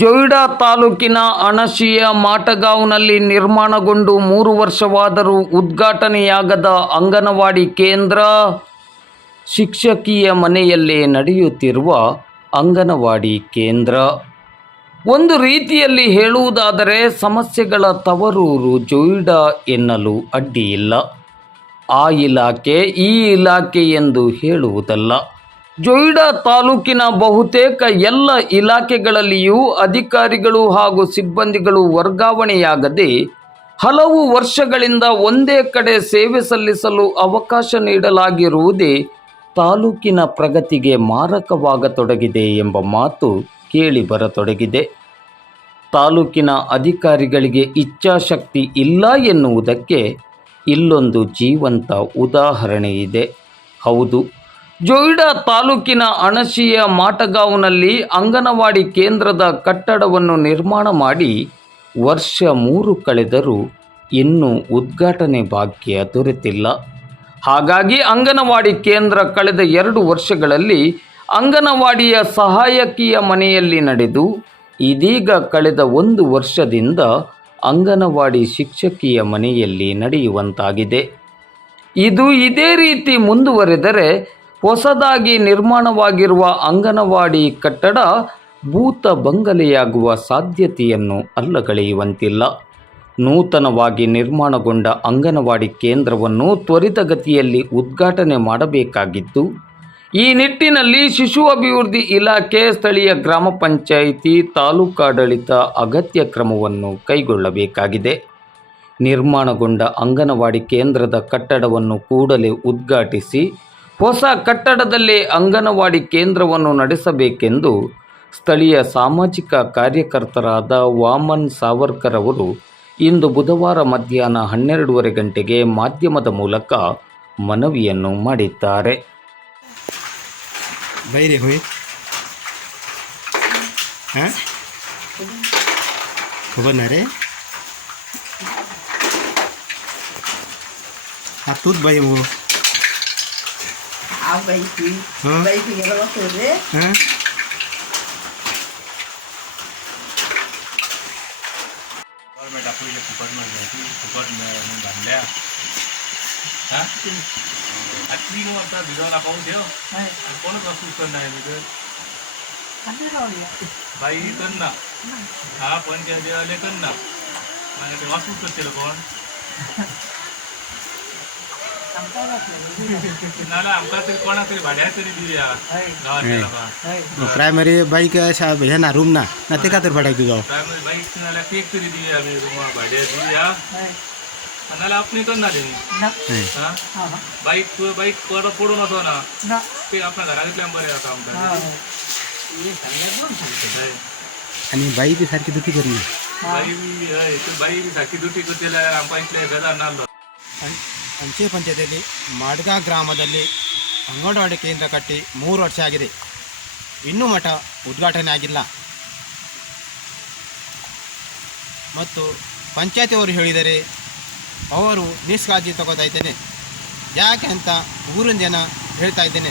ಜೊಯ್ಡಾ ತಾಲೂಕಿನ ಅಣಶಿಯ ಮಾಟಗಾಂವ್ನಲ್ಲಿ ನಿರ್ಮಾಣಗೊಂಡು ಮೂರು ವರ್ಷವಾದರೂ ಉದ್ಘಾಟನೆಯಾಗದ ಅಂಗನವಾಡಿ ಕೇಂದ್ರ ಶಿಕ್ಷಕಿಯ ಮನೆಯಲ್ಲೇ ನಡೆಯುತ್ತಿರುವ ಅಂಗನವಾಡಿ ಕೇಂದ್ರ. ಒಂದು ರೀತಿಯಲ್ಲಿ ಹೇಳುವುದಾದರೆ ಸಮಸ್ಯೆಗಳ ತವರೂರು ಜೊಯ್ಡಾ ಎನ್ನಲು ಅಡ್ಡಿಯಿಲ್ಲ. ಆ ಇಲಾಖೆ ಈ ಇಲಾಖೆ ಎಂದು ಹೇಳುವುದಲ್ಲ. ಜೊಯ್ಡಾ ತಾಲೂಕಿನ ಬಹುತೇಕ ಎಲ್ಲ ಇಲಾಖೆಗಳಲ್ಲಿಯೂ ಅಧಿಕಾರಿಗಳು ಹಾಗೂ ಸಿಬ್ಬಂದಿಗಳು ವರ್ಗಾವಣೆಯಾಗದೆ ಹಲವು ವರ್ಷಗಳಿಂದ ಒಂದೇ ಕಡೆ ಸೇವೆ ಸಲ್ಲಿಸಲು ಅವಕಾಶ ನೀಡಲಾಗಿರುವುದೇ ತಾಲೂಕಿನ ಪ್ರಗತಿಗೆ ಮಾರಕವಾಗತೊಡಗಿದೆ ಎಂಬ ಮಾತು ಕೇಳಿಬರತೊಡಗಿದೆ. ತಾಲೂಕಿನ ಅಧಿಕಾರಿಗಳಿಗೆ ಇಚ್ಛಾಶಕ್ತಿ ಇಲ್ಲ ಎನ್ನುವುದಕ್ಕೆ ಇಲ್ಲೊಂದು ಜೀವಂತ ಉದಾಹರಣೆ ಇದೆ ಹೌದು ಜೊಯ್ಡಾ ತಾಲೂಕಿನ ಅಣಸಿಯ ಮಾಟಗಾಂವ್ನಲ್ಲಿ ಅಂಗನವಾಡಿ ಕೇಂದ್ರದ ಕಟ್ಟಡವನ್ನು ನಿರ್ಮಾಣ ಮಾಡಿ ವರ್ಷ ಮೂರು ಕಳೆದರೂ ಇನ್ನೂ ಉದ್ಘಾಟನೆ ಭಾಗ್ಯ ದೊರೆತಿಲ್ಲ. ಹಾಗಾಗಿ ಅಂಗನವಾಡಿ ಕೇಂದ್ರ ಕಳೆದ ಎರಡು ವರ್ಷಗಳಲ್ಲಿ ಅಂಗನವಾಡಿಯ ಸಹಾಯಕಿಯ ಮನೆಯಲ್ಲಿ ನಡೆದು, ಇದೀಗ ಕಳೆದ ಒಂದು ವರ್ಷದಿಂದ ಅಂಗನವಾಡಿ ಶಿಕ್ಷಕಿಯ ಮನೆಯಲ್ಲಿ ನಡೆಯುವಂತಾಗಿದೆ. ಇದು ಇದೇ ರೀತಿ ಮುಂದುವರೆದರೆ ಹೊಸದಾಗಿ ನಿರ್ಮಾಣವಾಗಿರುವ ಅಂಗನವಾಡಿ ಕಟ್ಟಡ ಭೂತ ಬಂಗಲೆಯಾಗುವ ಸಾಧ್ಯತೆಯನ್ನು ಅಲ್ಲಗಳೆಯುವಂತಿಲ್ಲ. ನೂತನವಾಗಿ ನಿರ್ಮಾಣಗೊಂಡ ಅಂಗನವಾಡಿ ಕೇಂದ್ರವನ್ನು ತ್ವರಿತಗತಿಯಲ್ಲಿ ಉದ್ಘಾಟನೆ ಮಾಡಬೇಕಾಗಿತ್ತು. ಈ ನಿಟ್ಟಿನಲ್ಲಿ ಶಿಶು ಅಭಿವೃದ್ಧಿ ಇಲಾಖೆ, ಸ್ಥಳೀಯ ಗ್ರಾಮ ಪಂಚಾಯಿತಿ ತಾಲೂಕಾಡಳಿತ ಅಗತ್ಯ ಕ್ರಮವನ್ನು ಕೈಗೊಳ್ಳಬೇಕಾಗಿದೆ. ನಿರ್ಮಾಣಗೊಂಡ ಅಂಗನವಾಡಿ ಕೇಂದ್ರದ ಕಟ್ಟಡವನ್ನು ಕೂಡಲೇ ಉದ್ಘಾಟಿಸಿ ಹೊಸ ಕಟ್ಟಡದಲ್ಲಿ ಅಂಗನವಾಡಿ ಕೇಂದ್ರವನ್ನು ನಡೆಸಬೇಕೆಂದು ಸ್ಥಳೀಯ ಸಾಮಾಜಿಕ ಕಾರ್ಯಕರ್ತರಾದ ವಾಮನ್ ಸಾವರ್ಕರ್ ಅವರು ಇಂದು ಬುಧವಾರ ಮಧ್ಯಾಹ್ನ ಹನ್ನೆರಡೂವರೆ ಗಂಟೆಗೆ ಮಾಧ್ಯಮದ ಮೂಲಕ ಮನವಿಯನ್ನು ಮಾಡಿದ್ದಾರೆ. ಬೈ ఆవు పైకి పైకి ఎగరొస్తుంది गवर्मेंट आपल्या फुकटमध्ये घ्यायची फुकट म्हणून बांधल्या हा आतली गो आता भिजवला पाहून ठेव कोणच वस्तू उत्पन्न आहे तिथं बाई कर ना हा पण त्या देवाले कर ना माझ्या ते वाचूच करते कोण प्राइमरी बाईक अशा ना रूम ना. ना ते कातर भाड्याक दिवया प्रायमरी बाईक केक तरी बाईक बाईक ना. ते घरा बाई भी सारकी दुखी करना बाई बी हय. बाई बी सारकी दुटी करतली बेजार नासलो ಅಂಚೆ ಪಂಚಾಯತಿಯಲ್ಲಿ ಮಾಡ್ಗಾ ಗ್ರಾಮದಲ್ಲಿ ಅಂಗನವಾಡಿ ಕೇಂದ್ರ ಕಟ್ಟಿ ಮೂರು ವರ್ಷ ಆಗಿದೆ. ಇನ್ನೂ ಮಠ ಉದ್ಘಾಟನೆ ಆಗಿಲ್ಲ. ಮತ್ತು ಪಂಚಾಯತಿಯವರು ಹೇಳಿದರೆ ಅವರು ನಿಷ್ಕಾಳಜಿ ತಗೋತಾ ಇದ್ದೇನೆ. ಯಾಕೆ ಅಂತ ಊರಿನ ಜನ ಹೇಳ್ತಾ ಇದ್ದೇನೆ.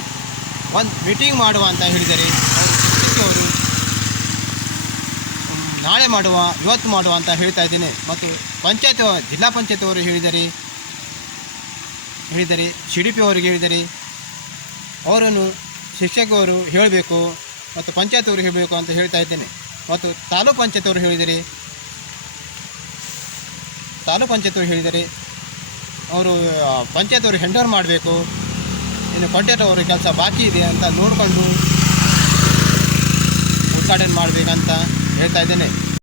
ಒಂದು ಮೀಟಿಂಗ್ ಮಾಡುವ ಅಂತ ಹೇಳಿದರೆ ಅವರು ನಾಳೆ ಮಾಡುವ, ಇವತ್ತು ಮಾಡುವ ಅಂತ ಹೇಳ್ತಾ ಇದ್ದೇನೆ. ಮತ್ತು ಪಂಚಾಯತ್, ಜಿಲ್ಲಾ ಪಂಚಾಯತ್ ಅವರು ಹೇಳಿದರೆ ಹೇಳಿದರೆ ಸಿ ಡಿ ಪಿ ಅವರಿಗೆ ಹೇಳಿದರೆ, ಅವರನ್ನು ಶಿಕ್ಷಕರು ಹೇಳಬೇಕು ಮತ್ತು ಪಂಚಾಯತ್ ಅವರು ಹೇಳಬೇಕು ಅಂತ ಹೇಳ್ತಾ ಇದ್ದೇನೆ. ಮತ್ತು ತಾಲೂಕು ಪಂಚಾಯತ್ ಅವರು ಹೇಳಿದರೆ, ತಾಲೂಕು ಪಂಚಾಯತ್ ಅವರು ಹೇಳಿದರೆ, ಅವರು ಪಂಚಾಯತ್ ಅವರು ಹೆಂಡರ್ ಮಾಡಬೇಕು. ಇನ್ನು ಪಂಚಾಯತ್ ಅವರ ಕೆಲಸ ಬಾಕಿ ಇದೆ ಅಂತ ನೋಡಿಕೊಂಡು ಉದ್ಘಾಟನೆ ಮಾಡಬೇಕಂತ ಹೇಳ್ತಾ ಇದ್ದೇನೆ.